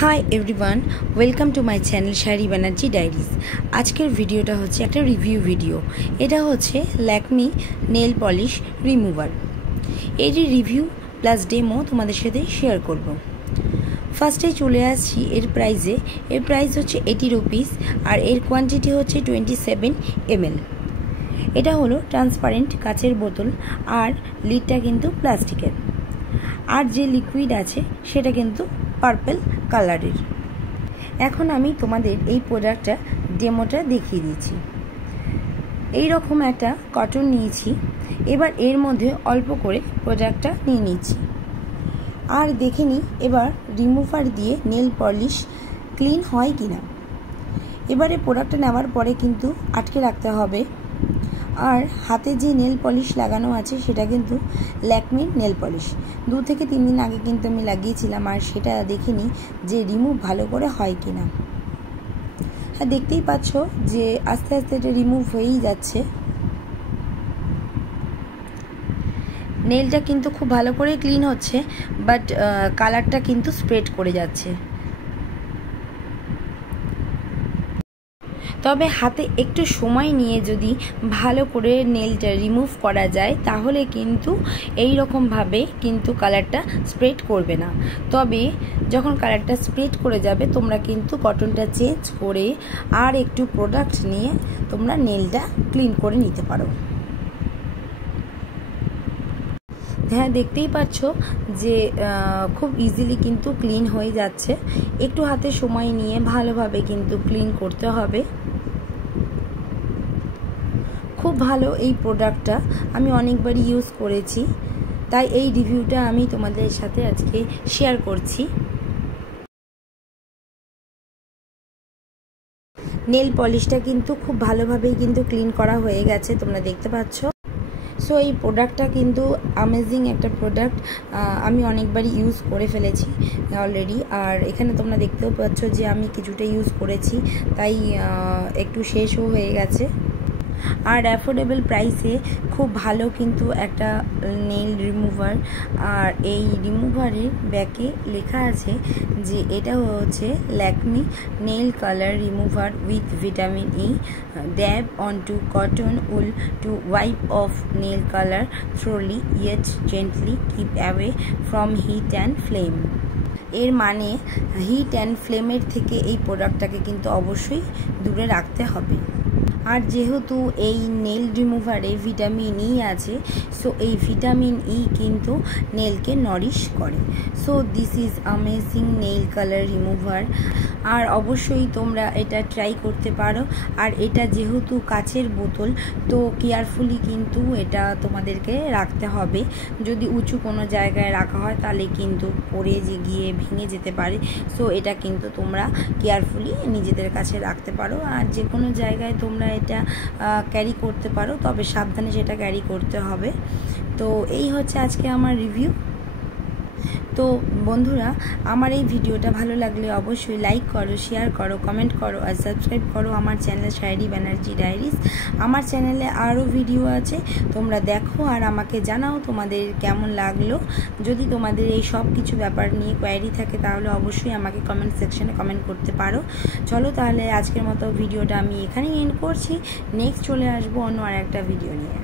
Hi everyone, welcome to my channel sari Banerjee diaries. আজকের ভিডিওটা হচ্ছে একটা রিভিউ ভিডিও। এটা হচ্ছে ল্যাকমি নেল পলিশ রিমুভার। এরই রিভিউ প্লাস ডেমো তোমাদের সাথে শেয়ার করব। ফার্স্টে চলে আসছি এর প্রাইসে। এর প্রাইস হচ্ছে 80 রুপিস আর এর কোয়ান্টিটি হচ্ছে 27 ml। এটা হলো ট্রান্সপারেন্ট কাচের বোতল আর লিডটা কিন্তু প্লাস্টিকের। আর যে লিকুইড আছে সেটা কিন্তু পার্পল কালারের। এখন আমি তোমাদের এই প্রোডাক্টটা ডেমোটা দেখিয়ে দিচ্ছি। এই রকম একটা কটন নিয়েছি, এবার এর মধ্যে অল্প করে প্রোডাক্টটা নিয়ে নিচ্ছি আর দেখে নিই এবার রিমুভার দিয়ে নেল পলিশ ক্লিন হয় কিনা। এবারে প্রোডাক্টটা নেওয়ার পরে কিন্তু আটকে রাখতে হবে। আর হাতে যে নেল পলিশ লাগানো আছে সেটা কিন্তু ল্যাকমির নেল পলিশ। 2 থেকে 3 দিন আগে কিন্তু আমি লাগিয়েছিলাম আর সেটা দেখিনি যে রিমুভ ভালো করে হয় কিনা। হ্যাঁ, দেখতেই পাচ্ছ যে আস্তে আস্তে এটা রিমুভ হয়েই যাচ্ছে। নেলটা কিন্তু খুব ভালো করে ক্লিন হচ্ছে, বাট কালারটা কিন্তু স্প্রেড করে যাচ্ছে। তবে হাতে একটু সময় নিয়ে যদি ভালো করে নেলটা রিমুভ করা যায় তাহলে কিন্তু এই রকমভাবে কিন্তু কালারটা স্প্রেড করবে না। তবে যখন কালারটা স্প্রেড করে যাবে তোমরা কিন্তু কটনটা চেঞ্জ করে আর একটু প্রোডাক্ট নিয়ে তোমরা নেলটা ক্লিন করে নিতে পারো। হ্যাঁ, দেখতেই পাচ্ছ যে খুব ইজিলি কিন্তু ক্লিন হয়ে যাচ্ছে। একটু হাতে সময় নিয়ে ভালোভাবে কিন্তু ক্লিন করতে হবে। খুব ভালো এই প্রোডাক্টটা, আমি অনেকবারই ইউজ করেছি, তাই এই রিভিউটা আমি তোমাদের সাথে আজকে শেয়ার করছি। নেল পলিশটা কিন্তু খুব ভালোভাবেই কিন্তু ক্লিন করা হয়ে গেছে, তোমরা দেখতে পাচ্ছ। সো এই প্রোডাক্টটা কিন্তু অ্যামেজিং একটা প্রোডাক্ট, আমি অনেকবারই ইউজ করে ফেলেছি অলরেডি। আর এখানে তোমরা দেখতেও পাচ্ছ যে আমি কিছুটা ইউজ করেছি, তাই একটু শেষও হয়ে গেছে। আর অ্যাফোর্ডেবল প্রাইসে খুব ভালো কিন্তু একটা নেল রিমুভার। আর এই রিমুভারের ব্যাকে লেখা আছে যে এটা হচ্ছে Lakme nail colour remover with vitamin E, dab on to cotton wool to wipe off nail colour thoroughly yet gently, keep away from heat and flame. এর মানে হিট অ্যান্ড ফ্লেমের থেকে এই প্রোডাক্টটাকে কিন্তু অবশ্যই দূরে রাখতে হবে। আর যেহেতু এই নেল রিমুভারে ভিটামিন ই আছে, সো এই ভিটামিন ই কিন্তু নেলকে নরিশ করে। So this is amazing nail colour remover. আর অবশ্যই তোমরা এটা ট্রাই করতে পারো। আর এটা যেহেতু কাচের বোতল, তো কেয়ারফুলি কিন্তু এটা তোমাদেরকে রাখতে হবে। যদি উঁচু কোনো জায়গায় রাখা হয় তাহলে কিন্তু পড়ে গিয়ে ভেঙে যেতে পারে। সো এটা কিন্তু তোমরা কেয়ারফুলি নিজেদের কাছে রাখতে পারো। আর যে কোনো জায়গায় তোমরা এটা ক্যারি করতে পারো, তবে সাবধানে সেটা ক্যারি করতে হবে। তো এই হচ্ছে আজকে আমার রিভিউ। তো বন্ধুরা, আমার এই ভিডিওটা ভালো লাগলে অবশ্যই লাইক করো, শেয়ার করো, কমেন্ট করো আর সাবস্ক্রাইব করো আমার চ্যানেল শাড়ি ব্যানার্জি ডায়েরিজ। আমার চ্যানেলে আরও ভিডিও আছে, তোমরা দেখো আর আমাকে জানাও তোমাদের কেমন লাগলো। যদি তোমাদের এই সব কিছু ব্যাপার নিয়ে কোয়ারি থাকে তাহলে অবশ্যই আমাকে কমেন্ট সেকশনে কমেন্ট করতে পারো। চলো তাহলে আজকের মতো ভিডিওটা আমি এখানেই এন্ড করছি। নেক্সট চলে আসবো অন্য আর একটা ভিডিও নিয়ে।